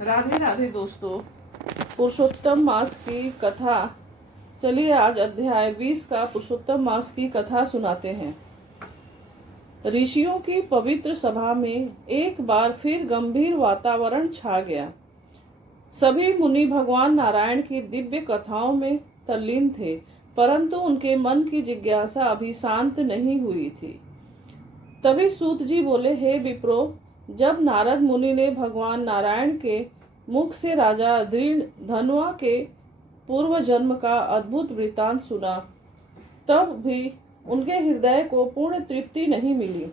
राधे राधे दोस्तों, पुरुषोत्तम मास की कथा। चलिए आज अध्याय 20 का पुरुषोत्तम मास की कथा सुनाते हैं। ऋषियों की पवित्र सभा में एक बार फिर गंभीर वातावरण छा गया। सभी मुनि भगवान नारायण की दिव्य कथाओं में तल्लीन थे, परंतु उनके मन की जिज्ञासा अभी शांत नहीं हुई थी। तभी सूत जी बोले, हे विप्रो, जब नारद मुनि ने भगवान नारायण के मुख से राजा दृढ़ धनवा के पूर्व जन्म का अद्भुत वृतांत सुना, तब भी उनके हृदय को पूर्ण तृप्ति नहीं मिली।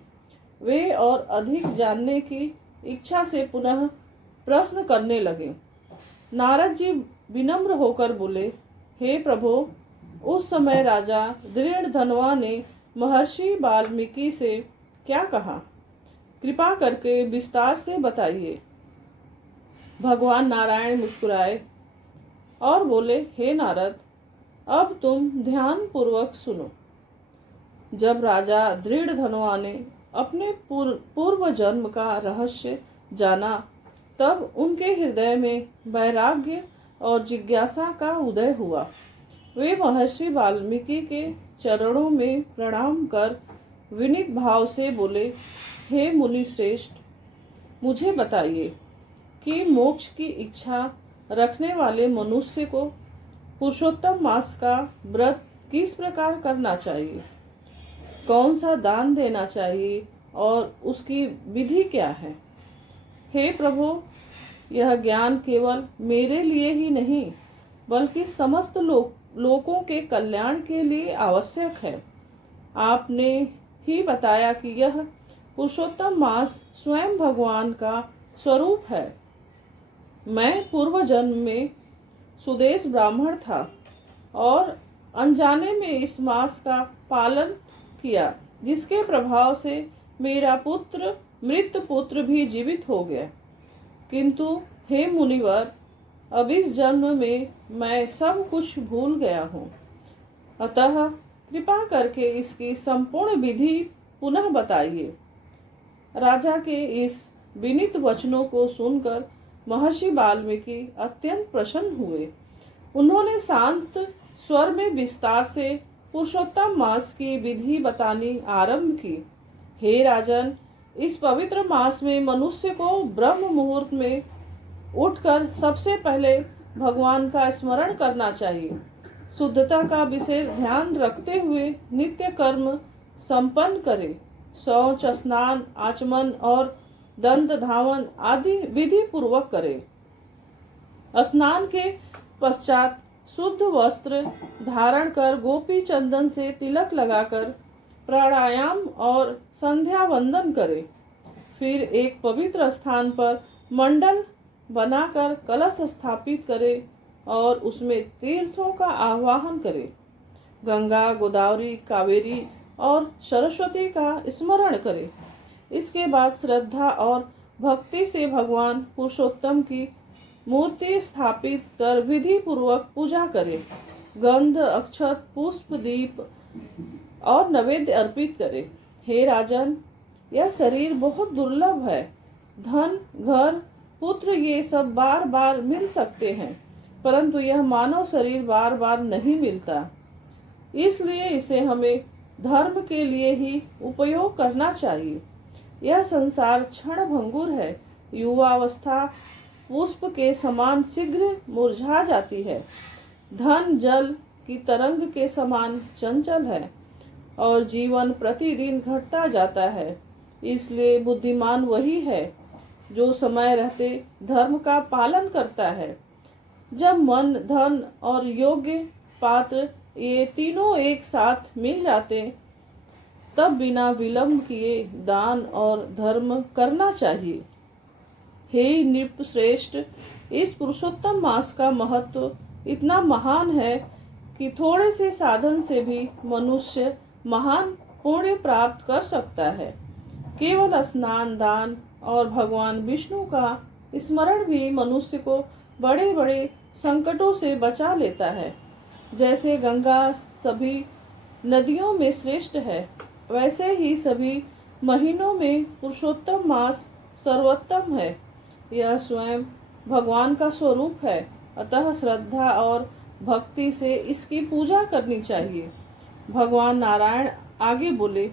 वे और अधिक जानने की इच्छा से पुनः प्रश्न करने लगे। नारद जी विनम्र होकर बोले, हे प्रभो, उस समय राजा दृढ़ धनवा ने महर्षि वाल्मीकि से क्या कहा? कृपा करके विस्तार से बताइए। भगवान नारायण मुस्कुराए और बोले, हे नारद, अब तुम ध्यान पूर्वक सुनो। जब राजा दृढ़ धनवा ने अपने पूर्व जन्म का रहस्य जाना, तब उनके हृदय में वैराग्य और जिज्ञासा का उदय हुआ। वे महर्षि वाल्मीकि के चरणों में प्रणाम कर विनीत भाव से बोले, हे मुनि श्रेष्ठ, मुझे बताइए कि मोक्ष की इच्छा रखने वाले मनुष्य को पुरुषोत्तम मास का व्रत किस प्रकार करना चाहिए, कौन सा दान देना चाहिए और उसकी विधि क्या है। हे प्रभु, यह ज्ञान केवल मेरे लिए ही नहीं बल्कि समस्त लोगों के कल्याण के लिए आवश्यक है। आपने ही बताया कि यह पुरुषोत्तम मास स्वयं भगवान का स्वरूप है। मैं पूर्व जन्म में सुदेश ब्राह्मण था और अनजाने में इस मास का पालन किया, जिसके प्रभाव से मेरा पुत्र मृत पुत्र भी जीवित हो गया। किंतु हे मुनिवर, अब इस जन्म में मैं सब कुछ भूल गया हूँ, अतः कृपा करके इसकी संपूर्ण विधि पुनः बताइए। राजा के इस विनीत वचनों को सुनकर महर्षि वाल्मीकि अत्यंत प्रसन्न हुए। उन्होंने शांत स्वर में विस्तार से पुरुषोत्तम मास की विधि बतानी आरंभ की। हे राजन, इस पवित्र मास में मनुष्य को ब्रह्म मुहूर्त में उठकर सबसे पहले भगवान का स्मरण करना चाहिए। शुद्धता का विशेष ध्यान रखते हुए नित्य कर्म संपन्न करे। शौच, स्नान, आचमन और दंत धावन आदि विधि पूर्वक करे। स्नान के पश्चात शुद्ध वस्त्र धारण कर गोपी चंदन से तिलक लगाकर प्राणायाम और संध्या वंदन करे। फिर एक पवित्र स्थान पर मंडल बनाकर कलश स्थापित करे और उसमें तीर्थों का आवाहन करे। गंगा, गोदावरी, कावेरी और सरस्वती का स्मरण करे। इसके बाद श्रद्धा और भक्ति से भगवान पुरुषोत्तम की मूर्ति स्थापित कर विधि पूर्वक पूजा करे। गंध, अक्षत, पुष्प, दीप और नैवेद्य अर्पित करे। हे राजन, यह शरीर बहुत दुर्लभ है। धन, घर, पुत्र ये सब बार बार मिल सकते हैं, परंतु यह मानव शरीर बार बार नहीं मिलता। इसलिए इसे हमें धर्म के लिए ही उपयोग करना चाहिए। यह संसार क्षण भंगुर है। युवावस्था पुष्प के समान शीघ्र मुरझा जाती है। धन जल की तरंग के समान चंचल है और जीवन प्रतिदिन घटता जाता है। इसलिए बुद्धिमान वही है जो समय रहते धर्म का पालन करता है। जब मन, धन और योग्य पात्र ये तीनों एक साथ मिल जाते, तब बिना विलंब किए दान और धर्म करना चाहिए। हे नृप श्रेष्ठ, इस पुरुषोत्तम मास का महत्व इतना महान है कि थोड़े से साधन से भी मनुष्य महान पुण्य प्राप्त कर सकता है। केवल स्नान, दान और भगवान विष्णु का स्मरण भी मनुष्य को बड़े बड़े संकटों से बचा लेता है। जैसे गंगा सभी नदियों में श्रेष्ठ है, वैसे ही सभी महीनों में पुरुषोत्तम मास सर्वोत्तम है। यह स्वयं भगवान का स्वरूप है, अतः श्रद्धा और भक्ति से इसकी पूजा करनी चाहिए। भगवान नारायण आगे बोले,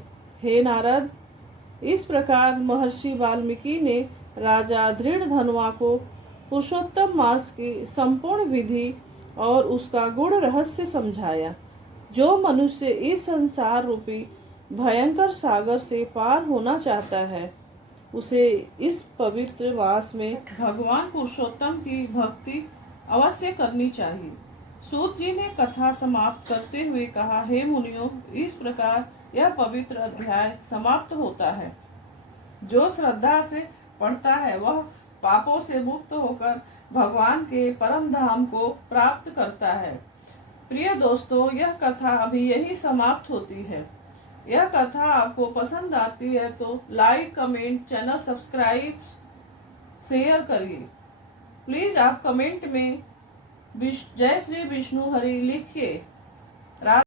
हे नारद, इस प्रकार महर्षि वाल्मीकि ने राजा दृढ़धनुआ को पुरुषोत्तम मास की संपूर्ण विधि और उसका गुण रहस्य समझाया। जो मनुष्य इस संसार रूपी भयंकर सागर से पार होना चाहता है, उसे इस पवित्र मास में भगवान पुरुषोत्तम की भक्ति अवश्य करनी चाहिए। सूत जी ने कथा समाप्त करते हुए कहा, हे मुनियों, इस प्रकार यह पवित्र अध्याय समाप्त होता है। जो श्रद्धा से पढ़ता है वह पापों से मुक्त होकर भगवान के परम धाम को प्राप्त करता है। प्रिय दोस्तों, यह कथा अभी यही समाप्त होती है। यह कथा आपको पसंद आती है तो like, comment, channel subscribe, share करिए। प्लीज आप कमेंट में जय श्री विष्णु हरि लिखिए।